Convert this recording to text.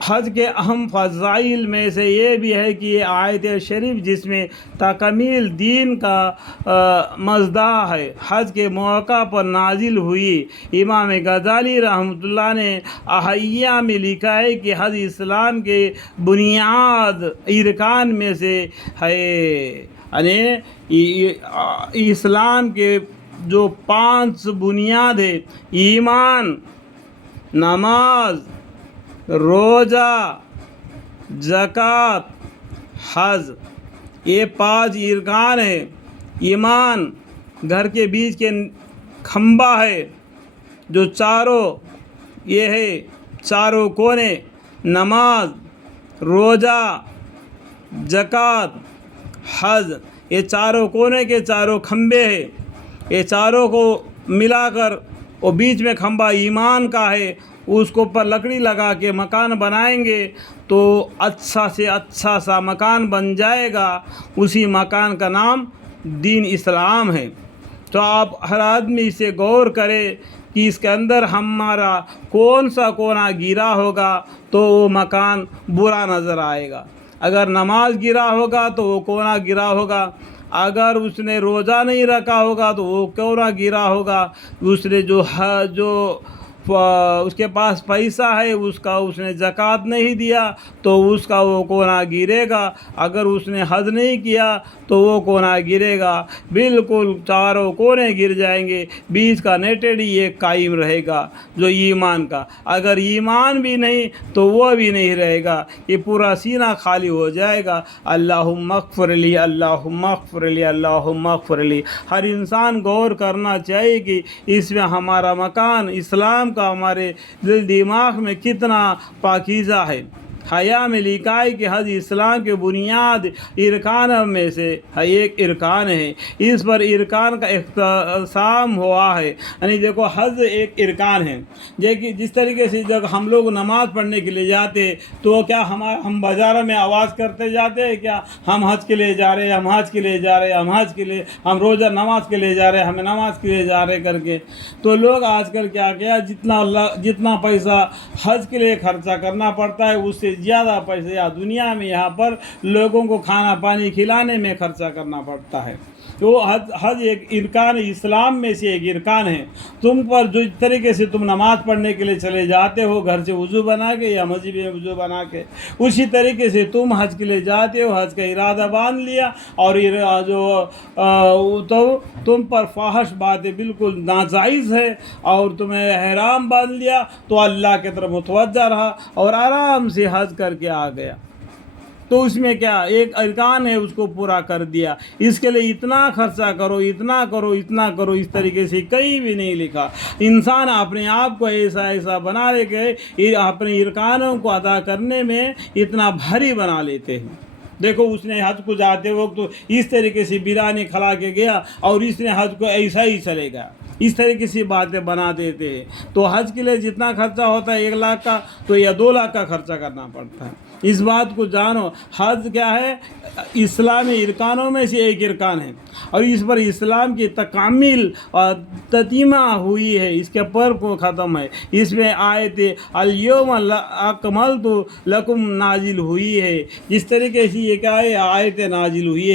حج کے اہم فضائل میں سے یہ بھی ہے کہ یہ آیت شریف جس میں تکمیل دین کا مزدہ ہے، حج کے موقع پر نازل ہوئی۔ امام غزالی رحمۃ اللہ نے احیاء میں لکھا ہے کہ حج اسلام کے بنیاد ارکان میں سے ہے، یعنی اسلام کے جو 5 بنیاد ہے، ایمان، نماز، روزہ، زکوٰۃ، حج، یہ 5 ارکان ہیں۔ ایمان گھر کے بیچ کے کھمبا ہے جو چاروں یہ ہے چاروں کونے، نماز، روزہ، زکوٰۃ، حج، یہ چاروں کونے کے چاروں کھمبے ہیں۔ یہ چاروں کو ملا کر وہ بیچ میں کھمبا ایمان کا ہے، اس کو اوپر لکڑی لگا کے مکان بنائیں گے تو اچھا سے اچھا سا مکان بن جائے گا۔ اسی مکان کا نام دین اسلام ہے۔ تو آپ ہر آدمی اسے غور کرے کہ اس کے اندر ہمارا کون سا کونا گرا ہوگا تو وہ مکان برا نظر آئے گا۔ اگر نماز گرا ہوگا تو وہ کونا گرا ہوگا، اگر اس نے روزہ نہیں رکھا ہوگا تو وہ کونا گرا ہوگا، اس نے جو اس کے پاس پیسہ ہے اس نے زکوٰۃ نہیں دیا تو اس کا وہ کونا گرے گا، اگر اس نے حج نہیں کیا تو وہ کونا گرے گا۔ بالکل چاروں کونے گر جائیں گے، بیچ کا نیٹڈ ہی ایک قائم رہے گا جو ایمان کا۔ اگر ایمان بھی نہیں تو وہ بھی نہیں رہے گا، یہ پورا سینہ خالی ہو جائے گا۔ اللہم اغفر لی، اللہم اغفر لی، اللہم اغفر لی۔ ہر انسان غور کرنا چاہیے کہ اس میں ہمارا مکان اسلام کا ہمارے دل دماغ میں کتنا پاکیزہ ہے۔ حیا میں لکھا ہے کہ حج اسلام کے بنیاد ارکان میں سے ایک ارکان ہے، اس پر ارکان کا اختصام ہوا ہے۔ یعنی دیکھو حج ایک ارکان ہے، جس طریقے سے جب ہم لوگ نماز پڑھنے کے لیے جاتے تو کیا ہم بازاروں میں آواز کرتے جاتے ہیں کیا ہم حج کے لیے جا رہے ہیں، ہم حج کے لیے جا رہے ہیں، ہم حج کے لیے، ہم روزہ نماز کے لیے جا رہے ہیں، ہم نماز کے لیے جا رہے کر کے؟ تو لوگ آج کل کیا جتنا پیسہ حج کے لیے خرچہ کرنا پڑتا ہے اس سے زیادہ پیسہ دنیا میں یہاں پر لوگوں کو کھانا پانی کھلانے میں خرچہ کرنا پڑتا ہے۔ تو حج ایک ارکان اسلام میں سے ایک ارکان ہے۔ تم پر جو طریقے سے تم نماز پڑھنے کے لیے چلے جاتے ہو گھر سے وضو بنا کے یا مسجد میں وضو بنا کے، اسی طریقے سے تم حج کے لیے جاتے ہو، حج کا ارادہ باندھ لیا اور تو تم پر فاحش باتیں بالکل ناجائز ہے اور تمہیں احرام باندھ لیا تو اللہ کی طرف متوجہ رہا اور آرام سے حج کر کے آ گیا، تو اس میں کیا ایک ارکان ہے اس کو پورا کر دیا۔ اس کے لیے اتنا خرچہ کرو، اتنا کرو، اتنا کرو، اس طریقے سے کہیں بھی نہیں لکھا۔ انسان اپنے آپ کو ایسا بنا لے کے اپنے ارکانوں کو ادا کرنے میں اتنا بھاری بنا لیتے ہیں۔ دیکھو اس نے حج کو جاتے وقت اس طریقے سے بریانی کھلا کے گیا اور اس نے حج کو ایسا ہی چلے گا، اس طریقے سے باتیں بنا دیتے ہیں۔ تو حج کے لیے جتنا خرچہ ہوتا ہے 1 لاکھ کا تو یا 2 لاکھ کا خرچہ کرنا پڑتا ہے۔ اس بات کو جانو، حج کیا ہے؟ اسلامی ارکانوں میں سے ایک ارکان ہے اور اس پر اسلام کی تکمیل اور تتمہ ہوئی ہے، اس کے پر کو ختم ہے۔ اس میں آیت الیوم اکملت لکم نازل ہوئی ہے، جس طریقے سے یہ کیا ہے آیت نازل ہوئی ہے۔